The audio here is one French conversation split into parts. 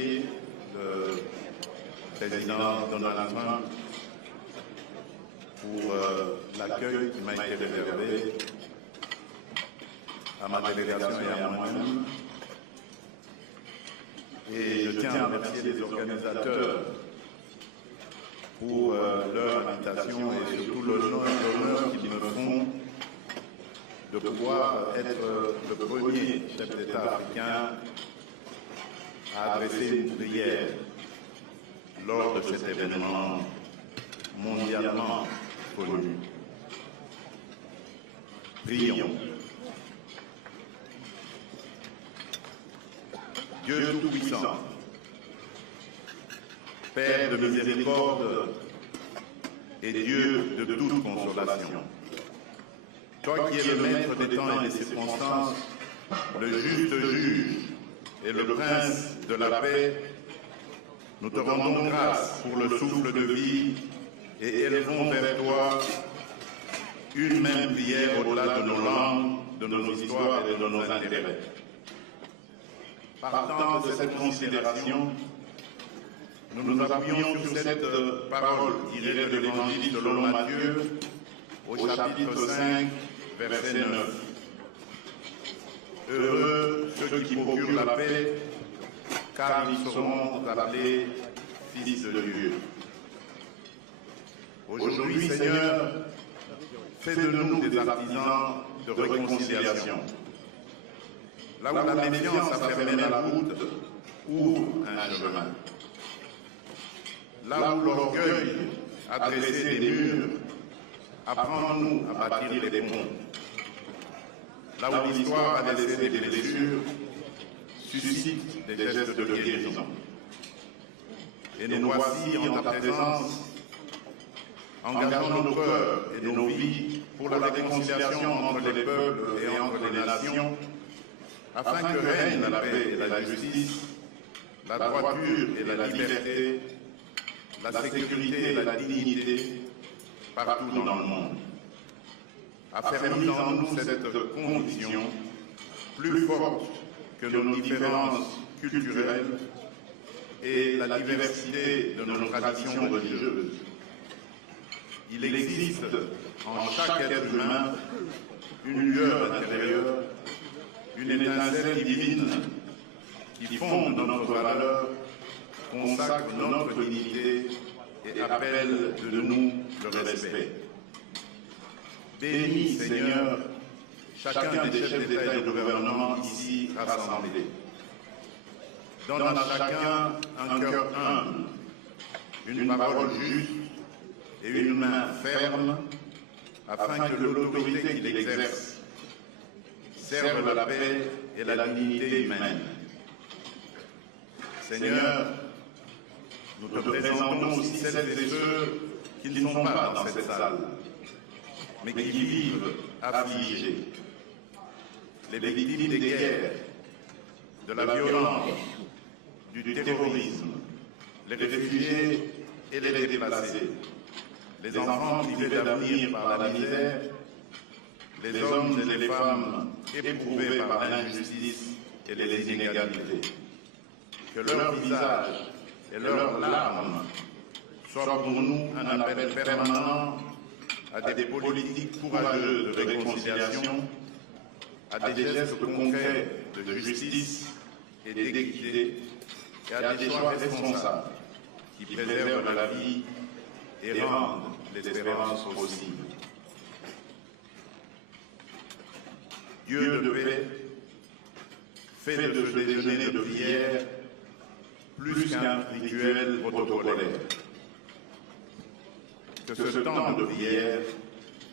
remercier le président Donald Trump pour l'accueil qui m'a été réservé à ma délégation et à moi-même. Et je tiens à remercier les organisateurs pour leur invitation et surtout l'honneur qu'ils me font de pouvoir être le premier chef d'État africain à adresser une prière lors de cet événement mondialement connu. Prions. Dieu Tout-Puissant, Père de miséricorde et Dieu de toute consolation, toi qui es le maître des temps et des circonstances, le juste juge et le prince de la paix, nous te rendons grâce pour le souffle de vie et élevons vers toi une même prière au-delà de nos langues, de nos histoires et de nos intérêts. Partant de cette considération, nous nous appuyons sur cette parole tirée de l'Évangile selon Matthieu, au chapitre 5, verset 9. Heureux ceux qui procurent la paix, car ils seront appelés fils de Dieu. Aujourd'hui, Seigneur, fais de nous des artisans de réconciliation. Là où la méfiance a fermé la route, ouvre un chemin. Là où l'orgueil a dressé des murs, apprends-nous à bâtir des ponts. Là où l'histoire a laissé des blessures, suscite des gestes de guérison. Et nous voici en ta présence, engageant nos cœurs et nos vies pour la réconciliation entre les peuples et entre les nations, afin que règne la paix et la justice, la droiture et la liberté, la sécurité et la dignité partout dans le monde. Affermis en nous cette conviction plus forte que nos différences culturelles et la diversité de nos traditions religieuses. Il existe en chaque être humain une lueur intérieure, une étincelle divine qui fonde notre valeur, consacre notre dignité et appelle de nous le respect. Bénis, Seigneur, chacun des chefs d'État et de gouvernement ici rassemblés. Donne à chacun un cœur humble, une parole juste et une main ferme, afin que l'autorité qu'il exerce serve la paix et la dignité humaine. Seigneur, nous te présentons aussi celles et ceux qui ne sont pas dans cette salle, mais qui vivent affligés. Les victimes des guerres, de la violence, du terrorisme, les réfugiés et les déplacés, les enfants privés d'avenir par la misère, les hommes et les femmes éprouvés par l'injustice et les inégalités. Que leur visage et leurs larmes soient pour nous un appel permanent à des politiques courageuses de réconciliation, à des gestes concrets de justice et d'équité, et à des choix responsables qui préservent la vie et rendent l'espérance possible. Dieu de paix, fait de ce déjeuner de prière plus qu'un rituel protocolaire. Que ce temps de prière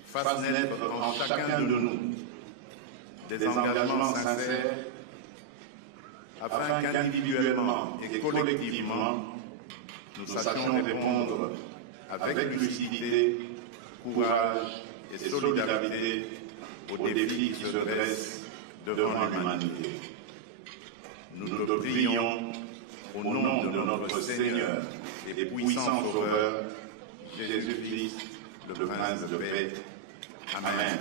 fasse naître en chacun de nous des engagements sincères, afin qu'individuellement et collectivement, nous sachions répondre avec lucidité, courage et solidarité aux défis qui se dressent devant l'humanité. Nous te prions au nom de notre Seigneur et puissant Sauveur, Jésus-Christ, le Prince de paix. Amen.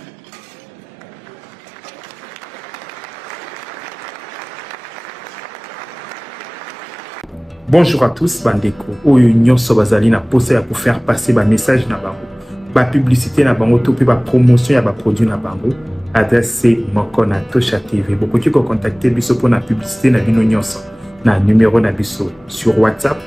Bonjour à tous, bandeko. Oyo nyonso bazali na posa ya pour faire passer ba message na bango. Ba publicité na bango to pe ba promotion ya ba produit na bango. Adresse c'est moko na Tosha TV. Bokoki ko contacter biso pour na publicité na bino nyonso. Na numéro na biso sur WhatsApp.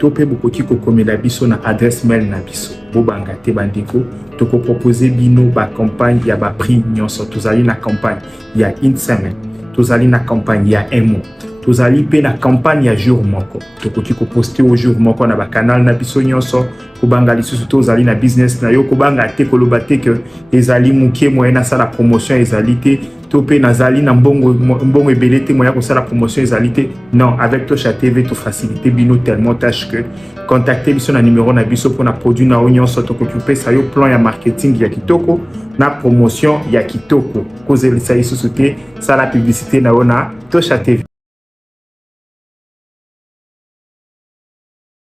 To pe bokoki ko komela biso na adresse mail na biso. Bobanga te bandeko. To ko proposer bino ba campagne ya ba prix nyonso. Tozali na campagne ya une semaine. Tozali na campagne ya un mois. Tozali pe na campagne ya jour moko. Tokoki ko poster au jour moko na ba canal na biso nyonso. Kobanga lisusu tozali na business na yo kobanga te koloba te que ezali mukie moyen na sala promotion ezali te to pe nazali na mbongo ebele te moyen ko sala promotion ezali te. Non, avec Tosha TV to faciliter bino tellement tâche que contacter biso na numéro na biso pour na produit na nyonso tokoki pesa yo plan ya marketing ya kitoko na promotion ya kitoko. Kozelisa lisusu te sala publicité na ona Tosha TV.